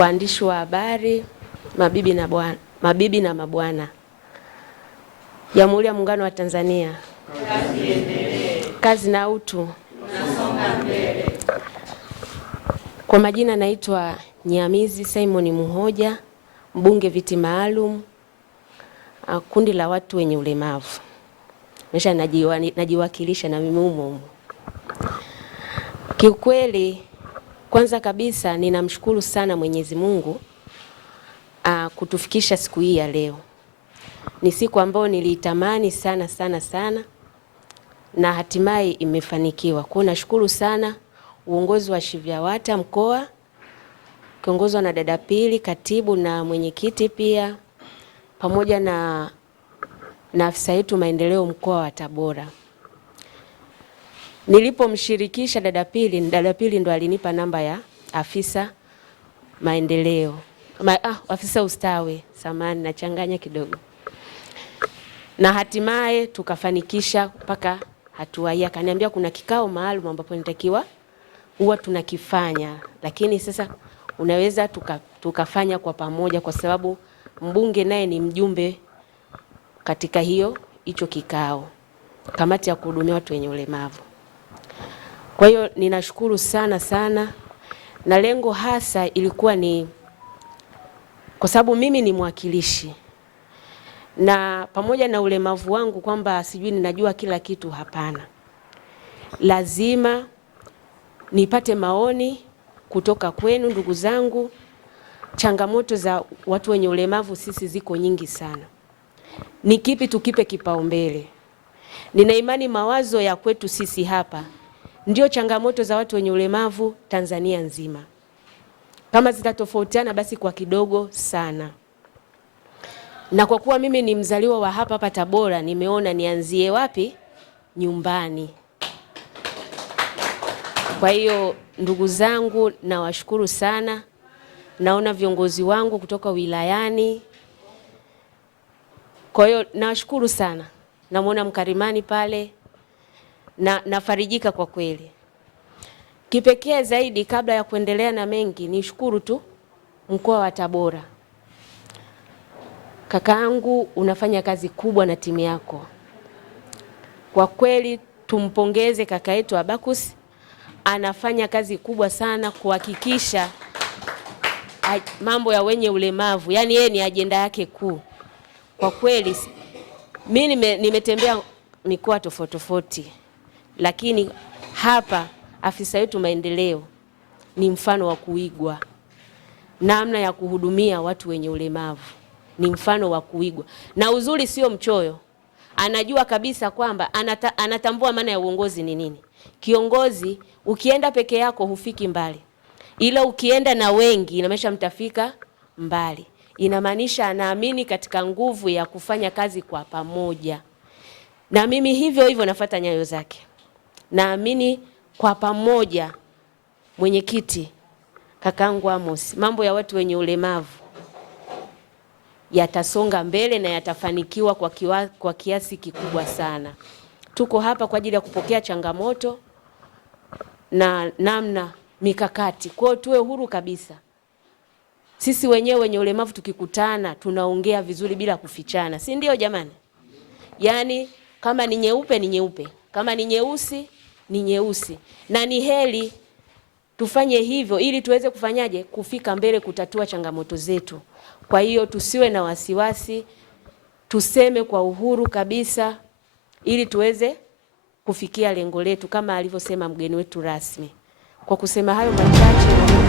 waandishi wa habari, mabibi na mabwana, Jamhuri ya Muungano wa Tanzania, kazi na utu. Kwa majina naitwa Nyamizi Simon Muhoja, mbunge viti maalum, kundi la watu wenye ulemavu. Mesha najiwakilisha na mimi humo. Kiukweli, kwanza kabisa ninamshukuru sana Mwenyezi Mungu kutufikisha siku hii ya leo. Ni siku ambayo nilitamani sana na hatimaye imefanikiwa. Kwa nashukuru sana uongozi wa SHIVYAWATA mkoa kiongozwa na dada Pili, katibu na mwenyekiti pia, pamoja na afisa yetu maendeleo mkoa wa Tabora. Nilipomshirikisha dada Pili ndo alinipa namba ya afisa maendeleo. Afisa ustawi, samahani nachanganya kidogo. Na hatimaye tukafanikisha mpaka hatua hii. Akaniambia kuna kikao maalum ambapo nitakiwa huwa tunakifanya, lakini sasa unaweza tukafanya kwa pamoja kwa sababu mbunge naye ni mjumbe katika hicho kikao, kamati ya kuhudumia watu wenye ulemavu. Kwa hiyo ninashukuru sana na lengo hasa ilikuwa ni kwa sababu mimi ni mwakilishi na pamoja na ulemavu wangu kwamba sijui ninajua kila kitu, hapana. Lazima nipate maoni kutoka kwenu ndugu zangu. Changamoto za watu wenye ulemavu sisi ziko nyingi sana. Ni kipi tukipe kipaumbele? Nina imani mawazo ya kwetu sisi hapa ndio changamoto za watu wenye ulemavu Tanzania nzima. Kama zitatofautiana basi kwa kidogo sana. Na kwa kuwa mimi ni mzaliwa wa hapa Tabora, nimeona nianzie wapi? Nyumbani. Kwa hiyo ndugu zangu nawashukuru sana. Naona viongozi wangu kutoka wilayani. Kwa hiyo nawashukuru sana. Namuona Mkarimani pale na nafarijika kwa kweli. Kipekee zaidi kabla ya kuendelea na mengi, nishukuru tu mkoa wa Tabora. Kakaangu unafanya kazi kubwa na timu yako. Kwa kweli tumpongeze kaka yetu Abakus, anafanya kazi kubwa sana kuhakikisha mambo ya wenye ulemavu. Yaani yeye ni ajenda yake kuu. Kwa kweli mimi nimetembea mikoa tofauti, lakini hapa afisa yetu maendeleo ni mfano wa kuigwa. Namna ya kuhudumia watu wenye ulemavu ni mfano wa kuigwa. Na uzuri sio mchoyo. Anajua kabisa kwamba anatambua maana ya uongozi ni nini. Kiongozi ukienda peke yako hufiki mbali. Ila ukienda na wengi inamaanisha mtafika mbali. Inamaanisha anaamini katika nguvu ya kufanya kazi kwa pamoja. Na mimi hivyo nafuata nyayo zake. Naamini kwa pamoja mwenyekiti kakaangu Amos, mambo ya watu wenye ulemavu yatasonga mbele na yatafanikiwa kwa kiasi kikubwa sana. Tuko hapa kwa ajili ya kupokea changamoto na namna mikakati. Kwa tuwe huru kabisa. Sisi wenyewe wenye ulemavu tukikutana tunaongea vizuri bila kufichana. Si ndio jamani? Yaani kama ni nyeupe ni nyeupe, kama ni nyeusi ni nyeusi. Na ni heri tufanye hivyo ili tuweze kufanyaje? Kufika mbele kutatua changamoto zetu. Kwa hiyo tusiwe na wasiwasi, tuseme kwa uhuru kabisa ili tuweze kufikia lengo letu kama alivyosema mgeni wetu rasmi. Kwa kusema hayo machache